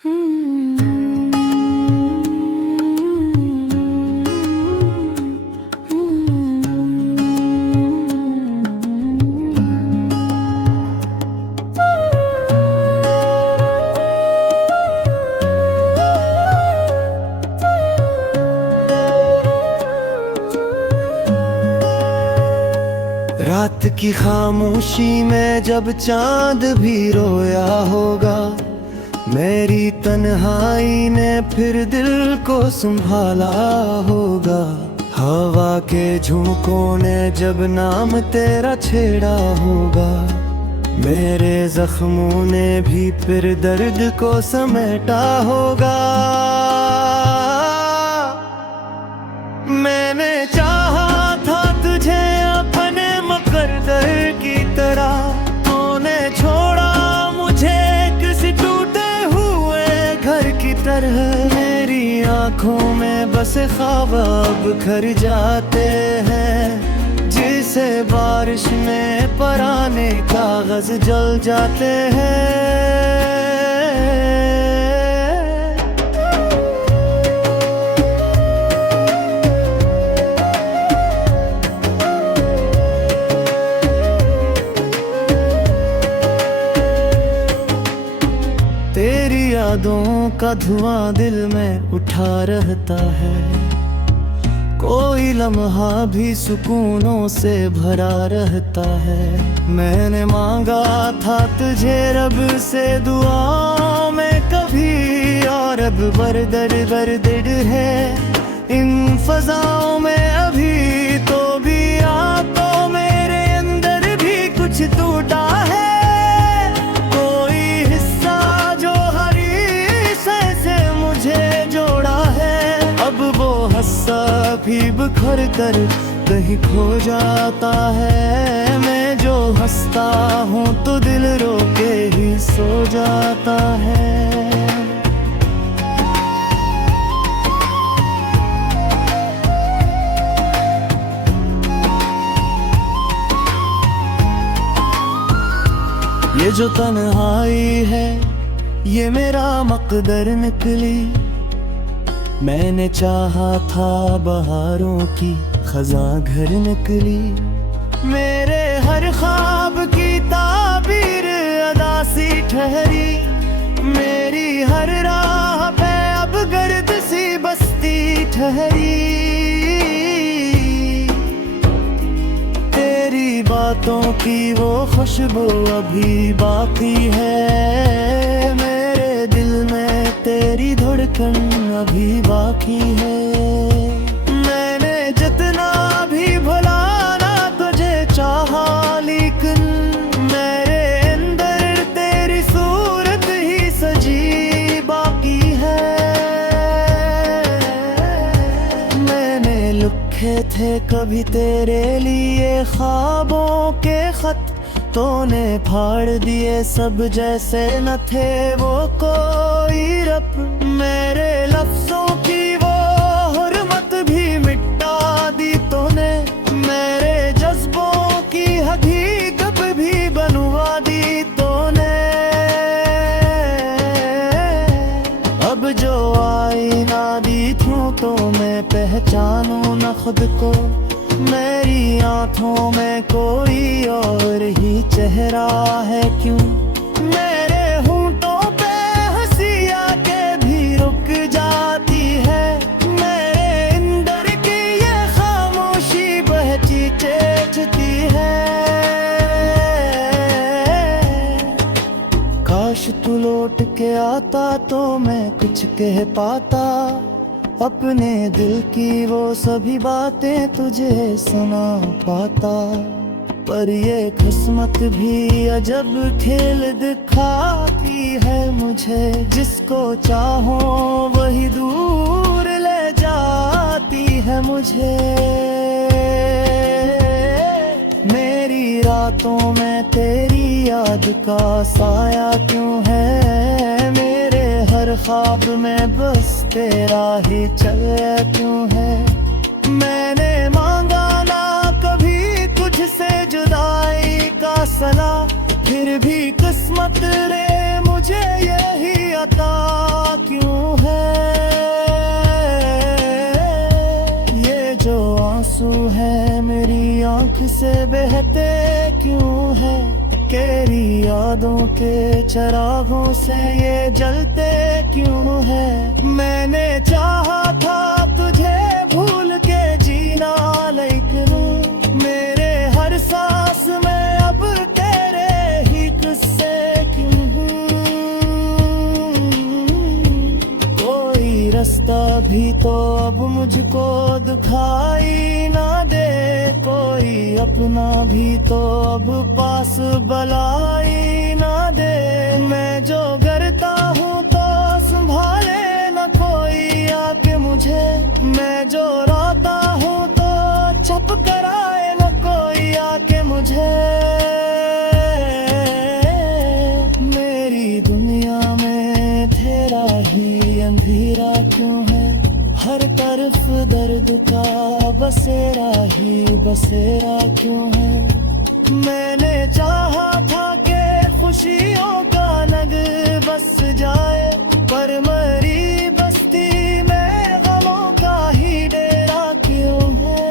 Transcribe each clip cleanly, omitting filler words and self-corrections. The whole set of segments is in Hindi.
रात की खामोशी में जब चांद भी रोया होगा, मेरी तन्हाई ने फिर दिल को संभाला होगा। हवा के झोंकों ने जब नाम तेरा छेड़ा होगा, मेरे जख्मों ने भी फिर दर्द को समेटा होगा। मैंने चाहा था तुझे अपने मुकद्दर की तरह, तूने छोड़ा मुझे किसी टूटे हुए घर की तरह। मेरी आंखों में बस ख्वाब अब खर जाते हैं, जिसे बारिश में पुराने कागज जल जाते हैं। तेरी यादों का धुआं दिल में उठा रहता है, कोई लम्हा भी सुकूनों से भरा रहता है। मैंने मांगा था तुझे रब से दुआओं में कभी, और अब बरदर बरदर है इन फजाओं में अभी। तो भी आ तो मेरे अंदर भी कुछ टूटा है, भी बिखर कर कहीं खो जाता है। मैं जो हंसता हूँ तो दिल रो के ही सो जाता है। ये जो तन्हाई है ये मेरा मकदर निकली, मैंने चाहा था बहारों की खज़ां घर निकली। मेरे हर ख्वाब की ताबीर अदा सी ठहरी, मेरी हर राह पे अब गर्द सी बस्ती ठहरी। तेरी बातों की वो खुशबू अभी बाकी है, मेरे दिल में तेरी धड़कन अभी बाकी है। मैंने जितना भी भुलाना तुझे चाहा, लेकिन मेरे अंदर तेरी सूरत ही सजी बाकी है। मैंने लिखे थे कभी तेरे लिए ख्वाबों के खत, तूने फाड़ दिए सब जैसे न थे वो कोई रब। मेरे लफ्जों की वो हुर्मत भी मिटा दी तूने, मेरे जज्बों की हकीकत भी बनवा दी तूने। अब जो आईना दी थूं तो मैं पहचानूं न खुद को, मेरी आंखों में कोई और ही चेहरा है क्यों। मेरे होंठों पे हंसी आके भी रुक जाती है, मेरे अंदर की ये खामोशी बहती चेचती है। काश तू लौट के आता तो मैं कुछ कह पाता, अपने दिल की वो सभी बातें तुझे सुना पाता। पर ये किस्मत भी अजब खेल दिखाती है मुझे, जिसको चाहो वही दूर ले जाती है मुझे। मेरी रातों में तेरी याद का साया क्यों है, मेरे हर ख्वाब में बस तेरा ही चलया क्यों है। मैंने मांगा ना कभी तुझसे जुदाई का सला, फिर भी किस्मत ने मुझे यही अता बहते क्यों है, तेरी यादों के चिरागों से ये जलते क्यों है। मैंने चाहा था तुझे भूल के जीना, लेकिन मेरे हर सांस में अब तेरे ही किस्से क्यों। कोई रास्ता भी तो अब मुझको दिखाई ना दे, कोई अपना भी तो अब पास बलाई ना दे। मैं जो करता हूँ तो संभाले न कोई आके मुझे, मैं जो रोता हूँ तो चुप कराए न कोई आके मुझे। मेरी दुनिया में तेरा ही अंधेरा क्यों है, हर तरफ दर्द का बसेरा ही बसेरा क्यों है। मैंने चाहा था कि खुशियों का नग बस जाए, पर मरी बस्ती में गमों का ही डेरा क्यों है।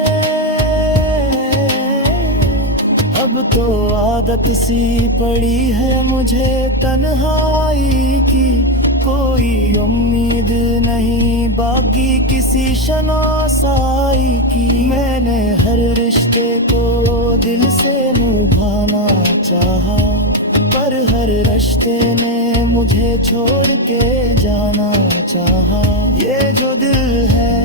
अब तो आदत सी पड़ी है मुझे तन्हाई की, कोई उम्मीद नहीं बाकी किसी शनासाई की। मैंने हर रिश्ते को दिल से निभाना चाहा, पर हर रिश्ते ने मुझे छोड़ के जाना चाहा। ये जो दिल है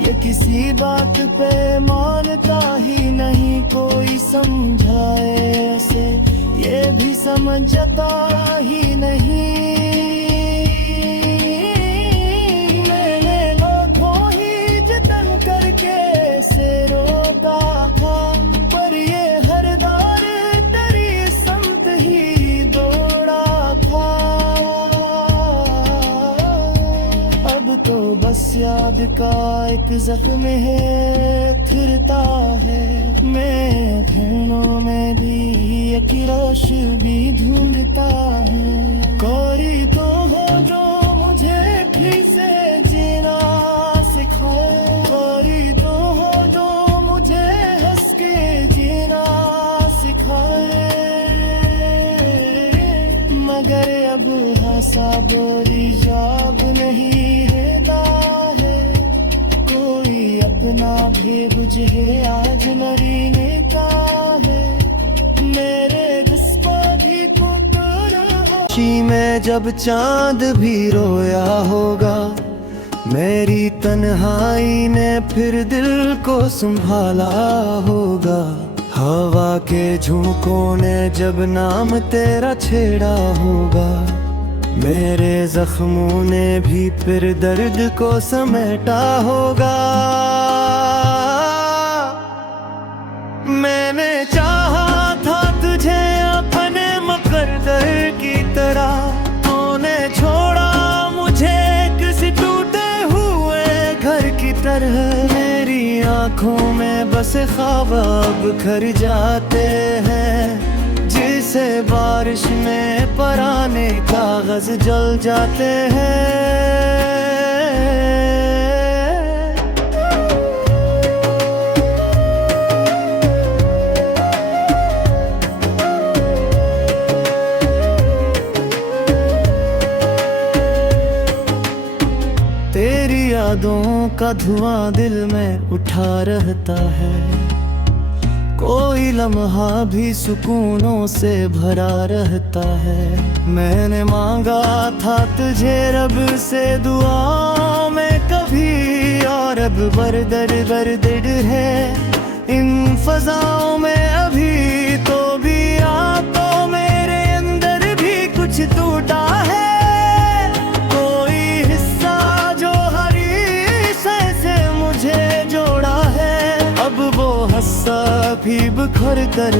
ये किसी बात पे मानता ही नहीं, कोई समझाए ऐसे ये भी समझता ही नहीं। याद का एक जख्म है फिरता है, मैं घृणों में भी एक रश भी ढूंढता है। कोई तो हो जो मुझे फिर से जीना सिखाए, कोई तो हो जो मुझे हंस के जीना सिखाए। मगर अब हंसा बोरी जाब नहीं है, अपना भी बुझे आज मरीने का है। मेरे दिस्को भी कुछ में जब चांद भी रोया होगा, मेरी तन्हाई ने फिर दिल को संभाला होगा। हवा के झोंकों ने जब नाम तेरा छेड़ा होगा, मेरे जख्मों ने भी फिर दर्द को समेटा होगा। मैंने चाहा था तुझे अपने मुकद्दर की तरह, तूने छोड़ा मुझे किसी टूटे हुए घर की तरह। मेरी आंखों में बस ख्वाब अब खर जाते हैं, जिसे बारिश में पराने कागज जल जाते हैं। तेरी यादों का धुआं दिल में उठा रहता है, कोई लम्हा भी सुकूनों से भरा रहता है। मैंने मांगा था तुझे रब से दुआओं में कभी, और अब बरदर बरदर है इन फजाओं में अभी। तो भी आ तो मेरे अंदर भी कुछ टूटा है, कोई हिस्सा जो हरी से मुझे जोड़ा है। अब वो हिस्सा भी बिखर कर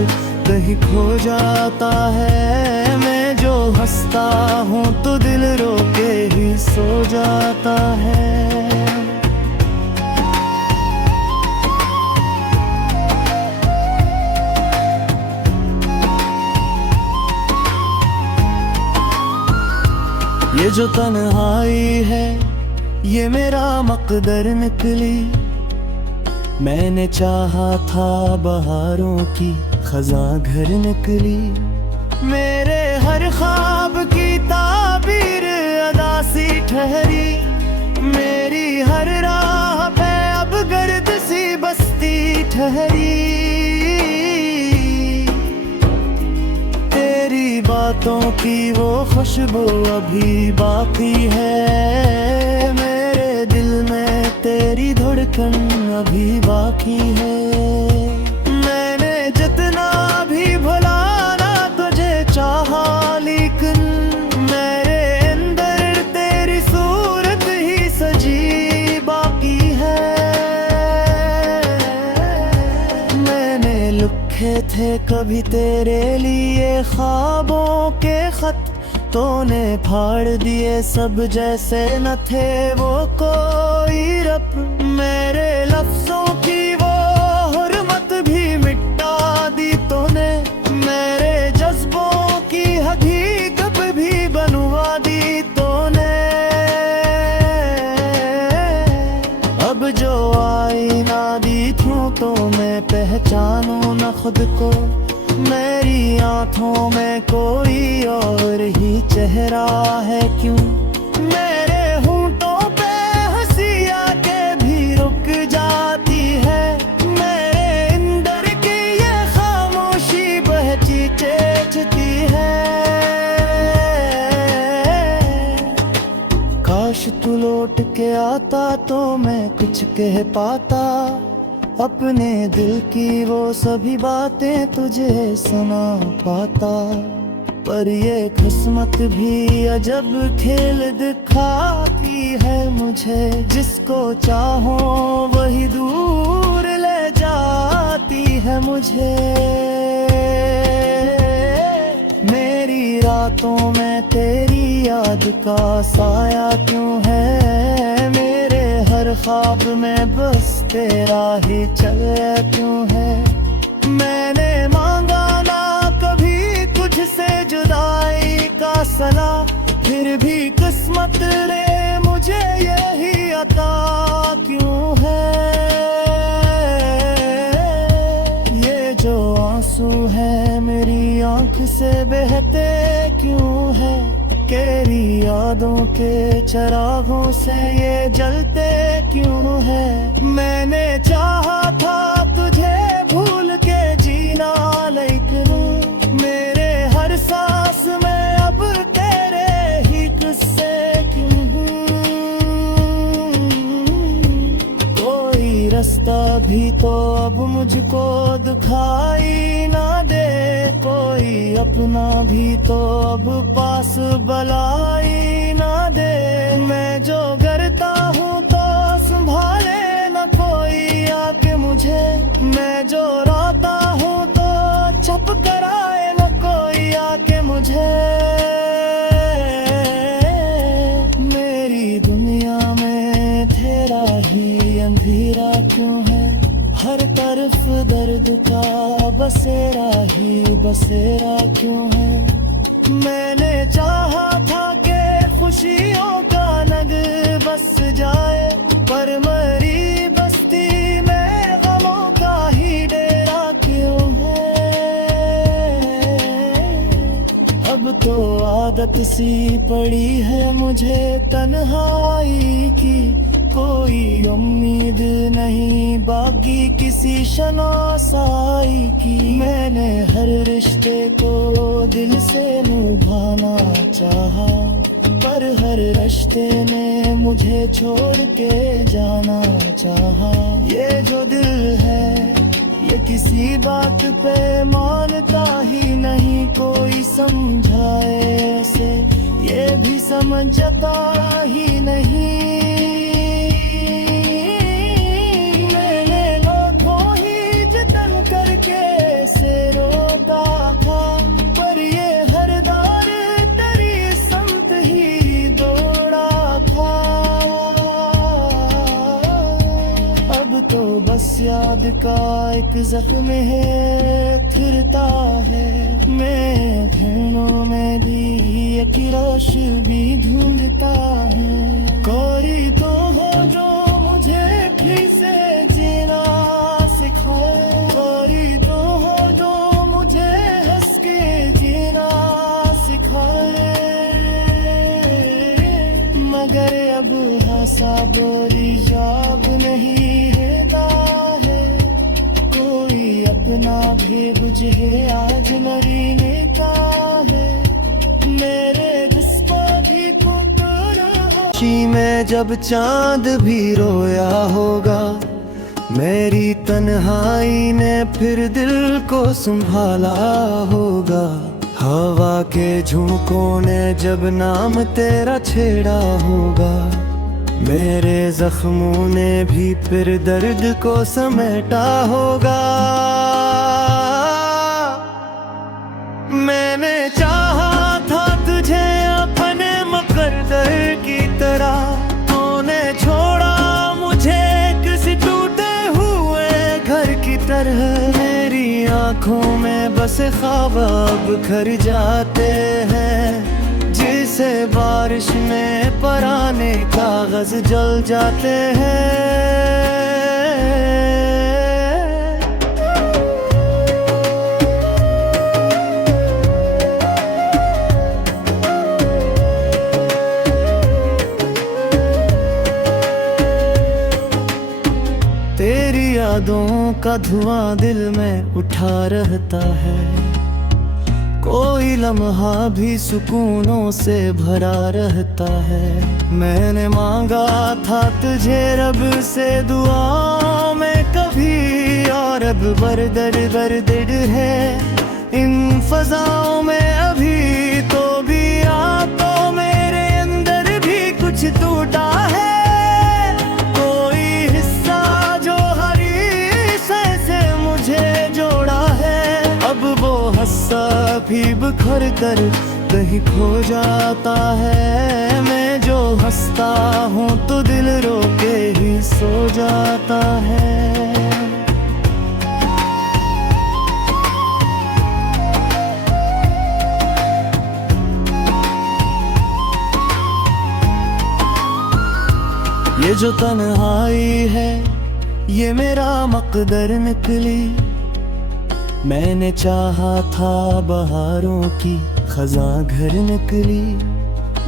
कहीं खो जाता है। मैं जो हंसता हूँ तो दिल रो के ही सो जाता है। ये जो तन्हाई है ये मेरा मकदर निकली, मैंने चाहा था बहारों की खज़ां घर निकली, मेरे हर ख्वाब की ताबीर अदा सी ठहरी, मेरी हर राह पे अब गर्द सी बस्ती ठहरी। तेरी बातों की वो खुशबू अभी बाकी है, मेरे दिल में तेरी धड़कन अभी बाकी है। मैंने जितना भी भुलाना तुझे चाहा, लेकिन मेरे अंदर तेरी सूरत ही सजी बाकी है। मैंने लिखे थे कभी तेरे लिए ख्वाबों के खत, तूने फाड़ दिए सब जैसे न थे वो कोई रब। मेरे लफ्जों की वो हुर्मत भी मिटा दी तूने, मेरे जज्बों की हकीकत भी बनवा दी तूने। अब जो आईना दी थूं तो मैं पहचानूं न खुद को, मेरी आंखों में कोई और ही चेहरा है क्यों। मेरे होंठों पे हंसी आके भी रुक जाती है, मेरे अंदर की ये खामोशी बहती चेचती है। काश तू लौट के आता तो मैं कुछ कह पाता, अपने दिल की वो सभी बातें तुझे सुना पाता। पर ये किस्मत भी अजब खेल दिखाती है मुझे, जिसको चाहो वही दूर ले जाती है मुझे। मेरी रातों में तेरी याद का साया क्यों है, मेरे हर ख्वाब में बस तेरा ही चल क्यों है। मैंने मांगा ना कभी कुछ से जुदाई का सला, फिर भी किस्मत ने मुझे यही अता क्यों है। ये जो आंसू है मेरी आंख से बहते क्यों है, तेरी यादों के चरागों से ये जलते क्यों है। मैंने चाहा था तुझे भूल के जीना, लेकिन मेरे हर सांस में अब तेरे ही किस्से क्यों। कोई रास्ता भी तो अब मुझको दिखाई ना दे, कोई अपना भी तो अब पास बलाई ना दे। मैं जो करता हूँ तो संभाले न कोई आके मुझे, मैं जो रोता हूँ तो चुप कराए न कोई आके मुझे। मेरी दुनिया में तेरा ही अंधेरा क्यों है, हर तरफ दर्द का बसेरा ही बसेरा क्यों है। मैंने चाहा था कि खुशियों का नग बस जाए, पर मरी बस्ती में गमों का ही डेरा क्यों है। अब तो आदत सी पड़ी है मुझे तन्हाई की, कोई उम्मीद नहीं बाकी किसी शनासाई की। मैंने हर रिश्ते को दिल से निभाना चाहा, पर हर रिश्ते ने मुझे छोड़ के जाना चाहा। ये जो दिल है ये किसी बात पे मानता ही नहीं, कोई समझाए ऐसे ये भी समझता ही नहीं। याद का एक जख्म है फिरता है, मैं घृणों में भी एक रश भी ढूंढता है। कोई तो हो जो मुझे फिर से जीना मगर अब हंसा बोरी जॉब नहीं है है कोई अपना भी बुझे आज मरीने का है मेरे जिस्म भी शी में जब चांद भी रोया होगा मेरी तन्हाई ने फिर दिल को संभाला होगा हवा के झोंकों ने जब नाम तेरा छेड़ा होगा मेरे जख्मों ने भी फिर दर्द को समेटा होगा मैंने चाहा था तुझे अपने मुकद्दर की तरह तूने छोड़ा मुझे किसी टूटे हुए घर की तरह मेरी आंखों में बस ख्वाब अब खर जाते हैं जिसे बारिश में पराने कागज जल जाते हैं तेरी यादों का धुआं दिल में उठा रहता है कोई लम्हा भी सुकूनों से भरा रहता है मैंने मांगा था तुझे रब से दुआओं में कभी और अब बरदर बरदर है इन फजाओं में अभी तो भी आ तो मेरे अंदर भी कुछ टूटा है भी बिखर कर कहीं खो जाता है मैं जो हंसता हूँ तो दिल रो के ही सो जाता है ये जो तन्हाई है ये मेरा मकदर निकली मैंने चाहा था बहारों की खजा घर निकली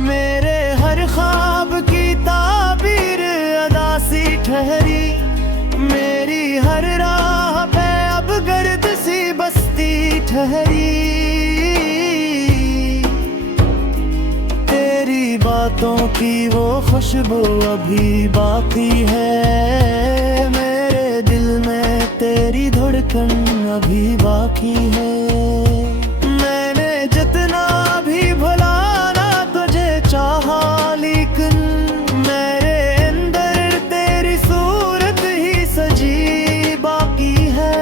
मेरे हर ख्वाब की ताबीर अदासी ठहरी मेरी हर राह पे अब गर्द सी बस्ती ठहरी तेरी बातों की वो खुशबू अभी बाकी है मेरे दिल में तेरी धड़कन अभी बाकी है मैंने जितना भी भुलाना तुझे चाहा लेकिन मेरे अंदर तेरी सूरत ही सजी बाकी है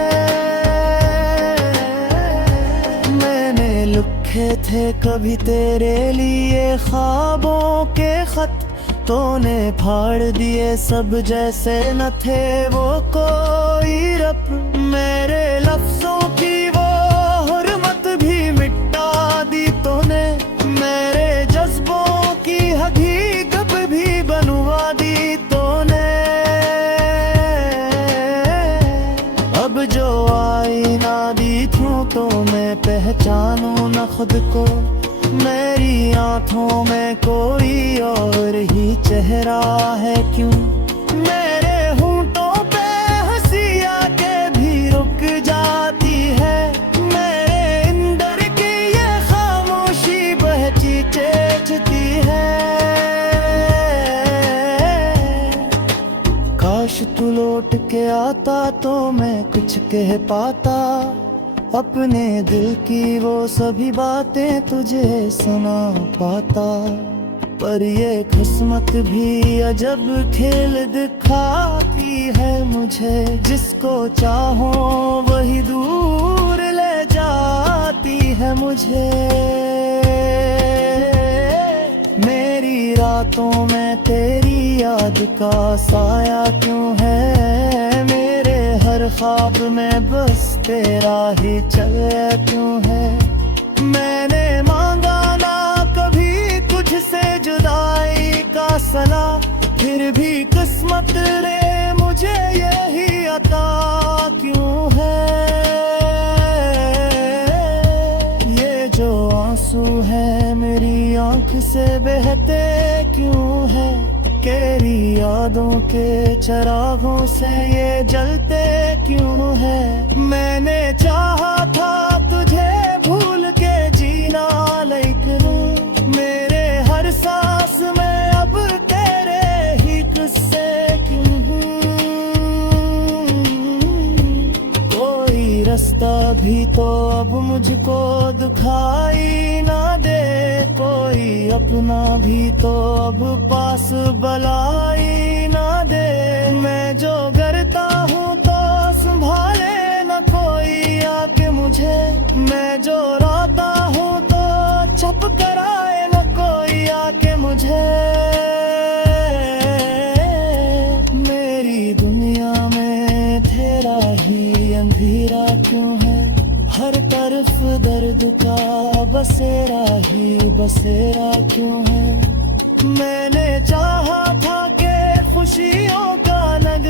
मैंने लिखे थे कभी तेरे लिए ख्वाबों के खत तूने फाड़ दिए सब जैसे न थे वो कोई रब मेरे लफ्जों की वो हुर्मत भी मिटा दी तूने मेरे जज्बों की हकीकत भी बनवा दी तूने अब जो आईना दी थूं तो मैं पहचानूं न खुद को मेरी आंखों में कोई और ही चेहरा है क्यों मेरे होंठों पे हंसी आके भी रुक जाती है मेरे अंदर की ये खामोशी बहती चेचती है काश तू लौट के आता तो मैं कुछ कह पाता अपने दिल की वो सभी बातें तुझे सुना पाता पर ये किस्मत भी अजब खेल दिखाती है मुझे जिसको चाहो वही दूर ले जाती है मुझे मेरी रातों में तेरी याद का साया क्यों है मेरे हर ख्वाब में बस तेरा ही चले क्यों है मैंने मांगा ना कभी कुछ से जुदाई का सला फिर भी किस्मत ने मुझे यही अता क्यों है ये जो आंसू है मेरी आंख से बहते क्यों है तेरी यादों के चिरागों से ये जलते क्यों है। मैंने चाहा था तुझे भूल के जीना, लेकिन मेरे हर सांस में अब तेरे ही किस्से क्यों। कोई रास्ता भी तो अब मुझको दिखाई ना दे, कोई अपना भी तो अब पास बलाई ना दे। मैं जो करता हूँ तो संभाले न कोई आके मुझे, मैं जो रोता हूँ तो चुप कराए न कोई आके मुझे। मेरी दुनिया में तेरा ही अंधेरा क्यों है, हर तरफ दर्द का बसेरा ही बसेरा क्यों है। मैंने चाहा था कि खुशियों का नग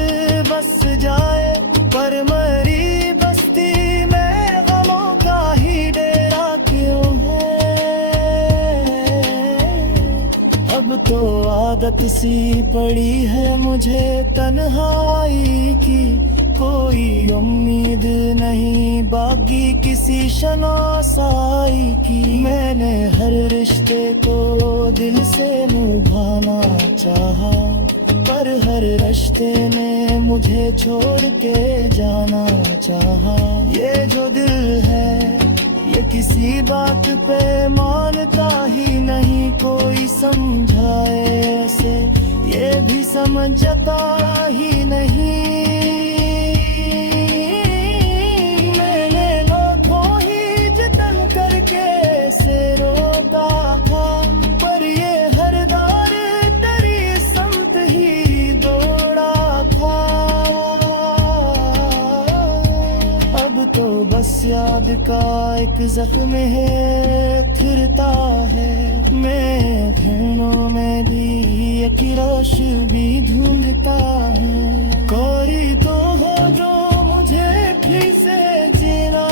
बस जाए, पर मरी बस्ती में गमों का ही डेरा क्यों है। अब तो आदत सी पड़ी है मुझे तन्हाई की, कोई उम्मीद नहीं बाकी किसी शनासाई की। मैंने हर रिश्ते को दिल से निभाना चाहा, पर हर रिश्ते ने मुझे छोड़ के जाना चाहा। ये जो दिल है ये किसी बात पे मानता ही नहीं, कोई समझाए ऐसे ये भी समझता ही नहीं। याद का एक जख्म है फिरता है, मैं घृणों में भी एक रश भी ढूंढता है। कोई तो हो जो मुझे फिर से जीना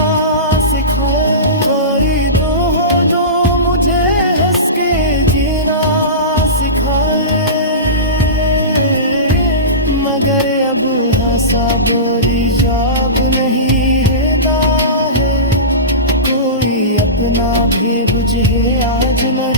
सिखाए, कोई तो हो जो मुझे हंस के जीना सिखाए। मगर अब हंसा बोरी जाब नहीं है, अपना भी बुझे आज नहीं।